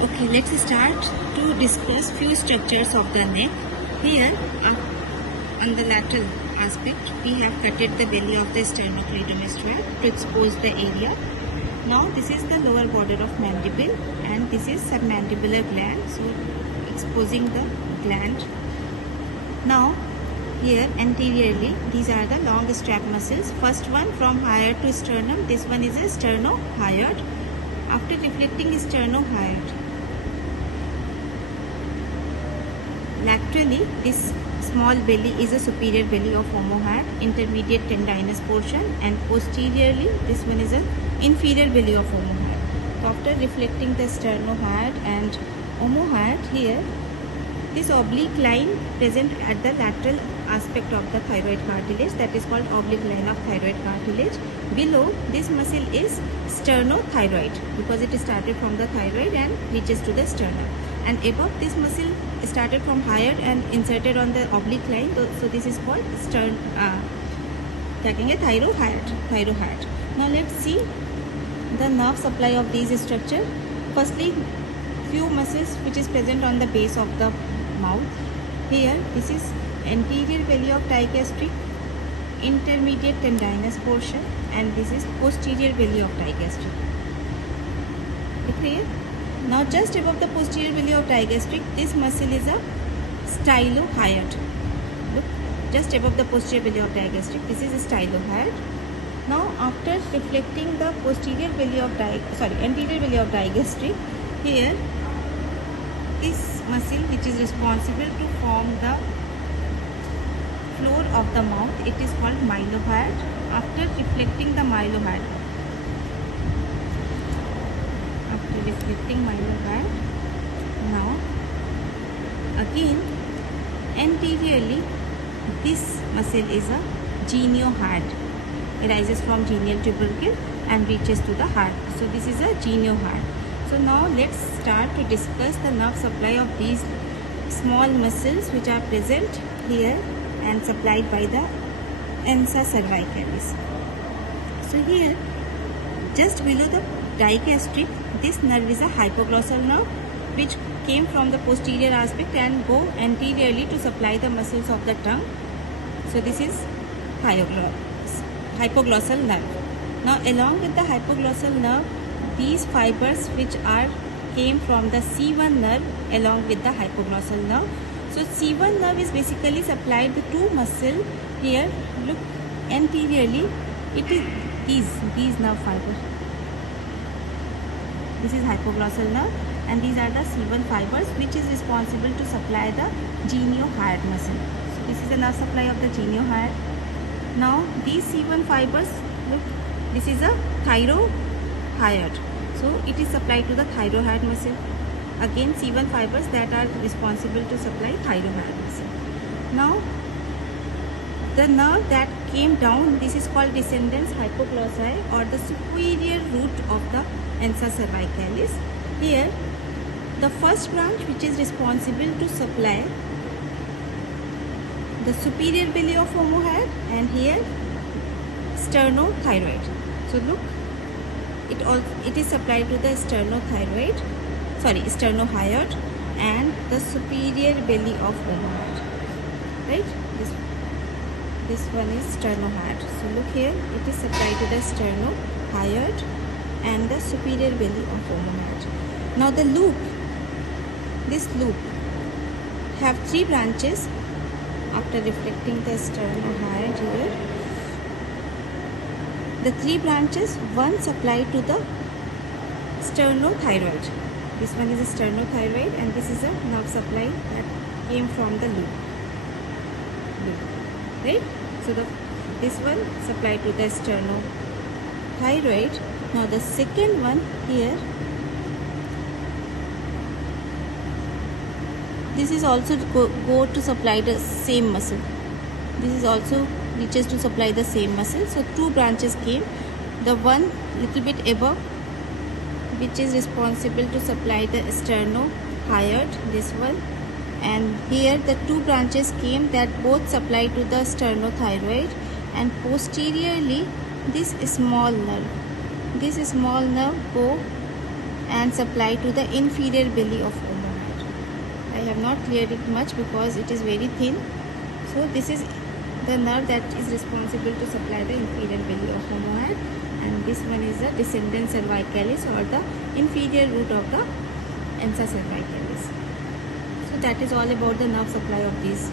Okay, let's start to discuss few structures of the neck. Here, on the lateral aspect, we have cutted the belly of the sternocleidomastoid to expose the area. Now, this is the lower border of mandible, and this is submandibular gland, so exposing the gland. Now, here anteriorly, these are the long strap muscles. First one from hyoid to sternum. This one is a sternohyoid. After reflecting sternohyoid, laterally, this small belly is a superior belly of omohyoid, intermediate tendinous portion, and posteriorly, this one is a inferior belly of omohyoid. So after reflecting the sternohyoid and omohyoid, here, this oblique line present at the lateral aspect of the thyroid cartilage, that is called oblique line of thyroid cartilage. Below, this muscle is sternothyroid because it started from the thyroid and reaches to the sternum. And above, this muscle started from hyoid and inserted on the oblique line. So this is called thyrohyoid. Now let's see the nerve supply of these structure. Firstly, few muscles which is present on the base of the mouth. Here, this is anterior belly of digastric, intermediate tendinous portion, and this is posterior belly of digastric. Clear? Now, just above the posterior belly of digastric, this muscle is a stylohyoid. Look, just above the posterior belly of digastric, this is a stylohyoid. Now, after reflecting the anterior belly of digastric, here, this muscle which is responsible to form the floor of the mouth, it is called mylohyoid. After reflecting the mylohyoid, now again anteriorly, this muscle is a geniohyoid, arises from genial tubercle and reaches to the heart. So this is a geniohyoid. So now let's start to discuss the nerve supply of these small muscles which are present here and supplied by the Ansa cervicalis. So here, just below the digastric, this nerve is a hypoglossal nerve which came from the posterior aspect and go anteriorly to supply the muscles of the tongue. So this is hypoglossal nerve. Now along with the hypoglossal nerve, these fibers which came from the C1 nerve along with the hypoglossal nerve. So C1 nerve is basically supplied the two muscle here. Look, anteriorly, it is these nerve fibers. This is hypoglossal nerve, and these are the C1 fibers which is responsible to supply the geniohyoid muscle. So this is the nerve supply of the geniohyoid. Now these C1 fibers, look, this is a thyrohyoid. So it is supplied to the thyrohyoid muscle. Again, C1 fibers that are responsible to supply thyrohyoid muscle. Now, the nerve that came down, this is called descendens hypoglossae or the superior root of the Ansa cervicalis. Here, the first branch which is responsible to supply the superior belly of omohyoid, and here sternothyroid. So look, it is supplied to the sternothyroid, sternohyoid and the superior belly of omohyoid. Right? This one is sternohyoid. So look here, it is supplied to the sternohyoid and the superior belly of omohyoid. Now the loop, this loop have three branches. After reflecting the sternohyoid here, the three branches, one supplied to the sternothyroid. This one is a sternothyroid, and this is a nerve supply that came from the loop. Right? So this one supplied to the sternothyroid. Now the second one here, this is also go to supply the same muscle. This is also reaches to supply the same muscle. So two branches came. The one little bit above, which is responsible to supply the sternohyoid, this one, and here the two branches came that both supply to the sternothyroid, and posteriorly this small nerve go and supply to the inferior belly of homohad. I have not cleared it much because it is very thin. So this is the nerve that is responsible to supply the inferior belly of homohad, and this one is the descendant cervicalis, or the inferior root of the Ansa cervicalis. So that is all about the nerve supply of these